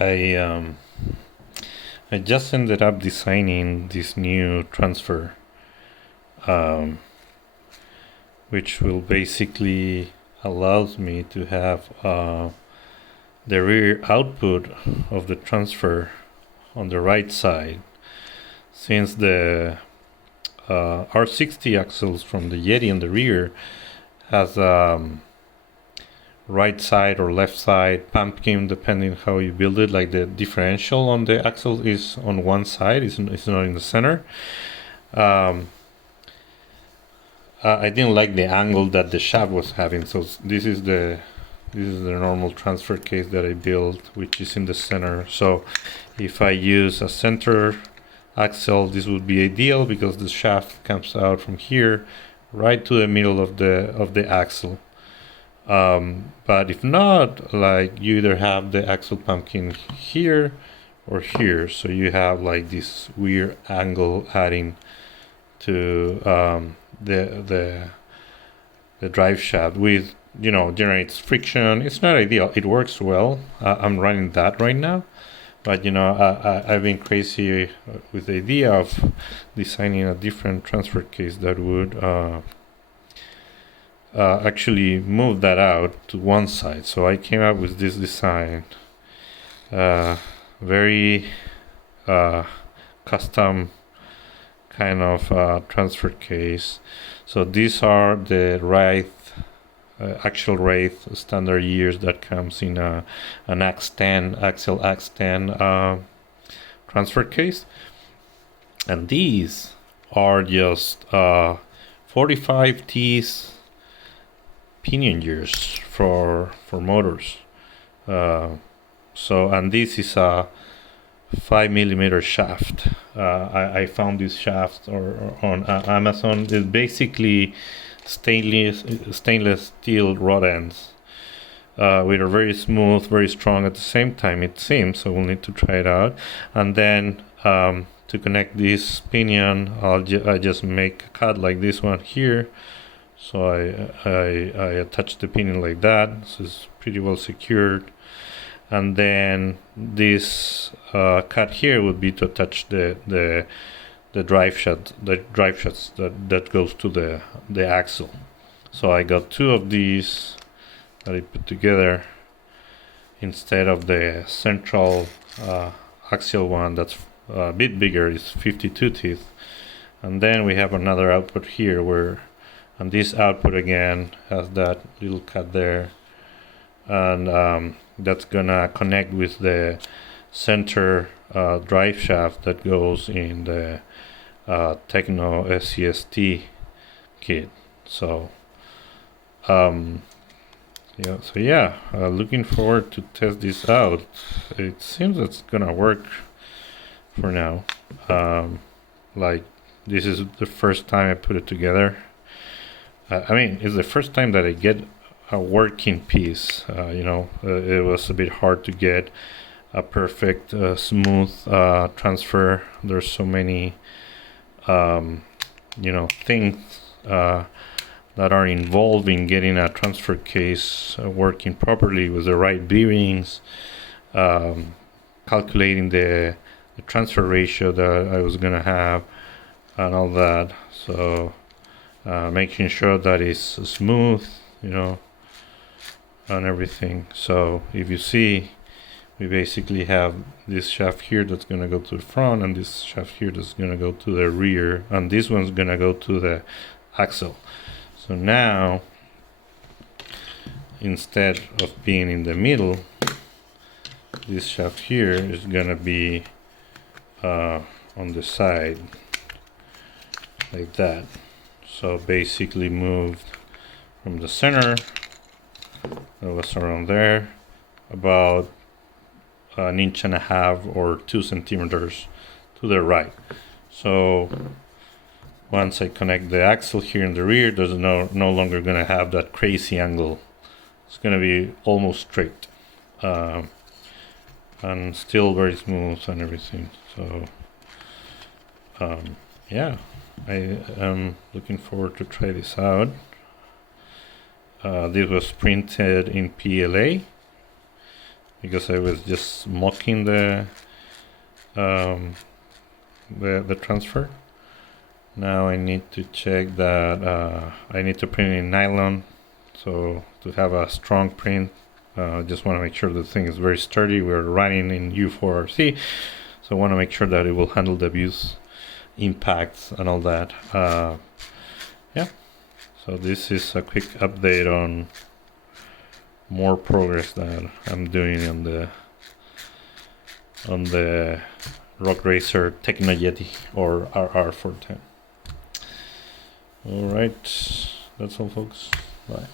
I um, I just ended up designing this new transfer, um, which will basically allows me to have the rear output of the transfer on the right side, since the R60 axles from the Yeti in the rear has right side or left side pumpkin, depending how you build it. Like the differential on the axle is on one side, it's not in the center. I didn't like the angle that the shaft was having, so this is the normal transfer case that I built, which is in the center. So if I use a center axle, this would be ideal because the shaft comes out from here right to the middle of the axle. But if not, like, you either have the axle pumpkin here or here, so you have like this weird angle adding to the drive shaft, with, generates friction. It's not ideal. It works well. I'm running that right now, but I've been crazy with the idea of designing a different transfer case that would actually move that out to one side. So I came up with this design, very custom kind of transfer case. So these are the actual Wraith standard years that comes in an Axel X10 transfer case, and these are just 45 T's pinion gears for motors. And this is a 5mm shaft. I found this shaft on Amazon. It's basically stainless steel rod ends, which are very smooth, very strong at the same time, it seems. So we'll need to try it out. And then to connect this pinion, I just make a cut like this one here. So I attach the pinion like that, so it's pretty well secured. And then this cut here would be to attach the drive shafts that goes to the axle. So I got two of these that I put together instead of the central axial one that's a bit bigger. It's 52 teeth. And then we have another output here and this output again has that little cut there, and that's gonna connect with the center drive shaft that goes in the Techno SCST kit. So looking forward to test this out. It seems it's gonna work for now. Like, this is the first time I put it together. It's the first time that I get a working piece. It was a bit hard to get a perfect smooth transfer. There's so many things that are involved in getting a transfer case working properly with the right bearings, calculating the transfer ratio that I was gonna have and all that. So making sure that it's smooth, and everything. So if you see, we basically have this shaft here that's going to go to the front, and this shaft here that's going to go to the rear, and this one's going to go to the axle. So now, instead of being in the middle, this shaft here is going to be on the side, like that. So basically moved from the center, that was around there, about 1.5 inches or 2 centimeters to the right. So once I connect the axle here in the rear, there's no longer going to have that crazy angle. It's going to be almost straight, and still very smooth and everything. So I am looking forward to try this out. This was printed in PLA, because I was just mocking the transfer. Now I need to check that I need to print in nylon, so to have a strong print. Just want to make sure the thing is very sturdy. We're running in U4RC, so I want to make sure that it will handle the abuse, impacts, and all that. Yeah, so this is a quick update on more progress that I'm doing on the Rock Racer Techno Yeti or RR410. All right, that's all, folks. Bye.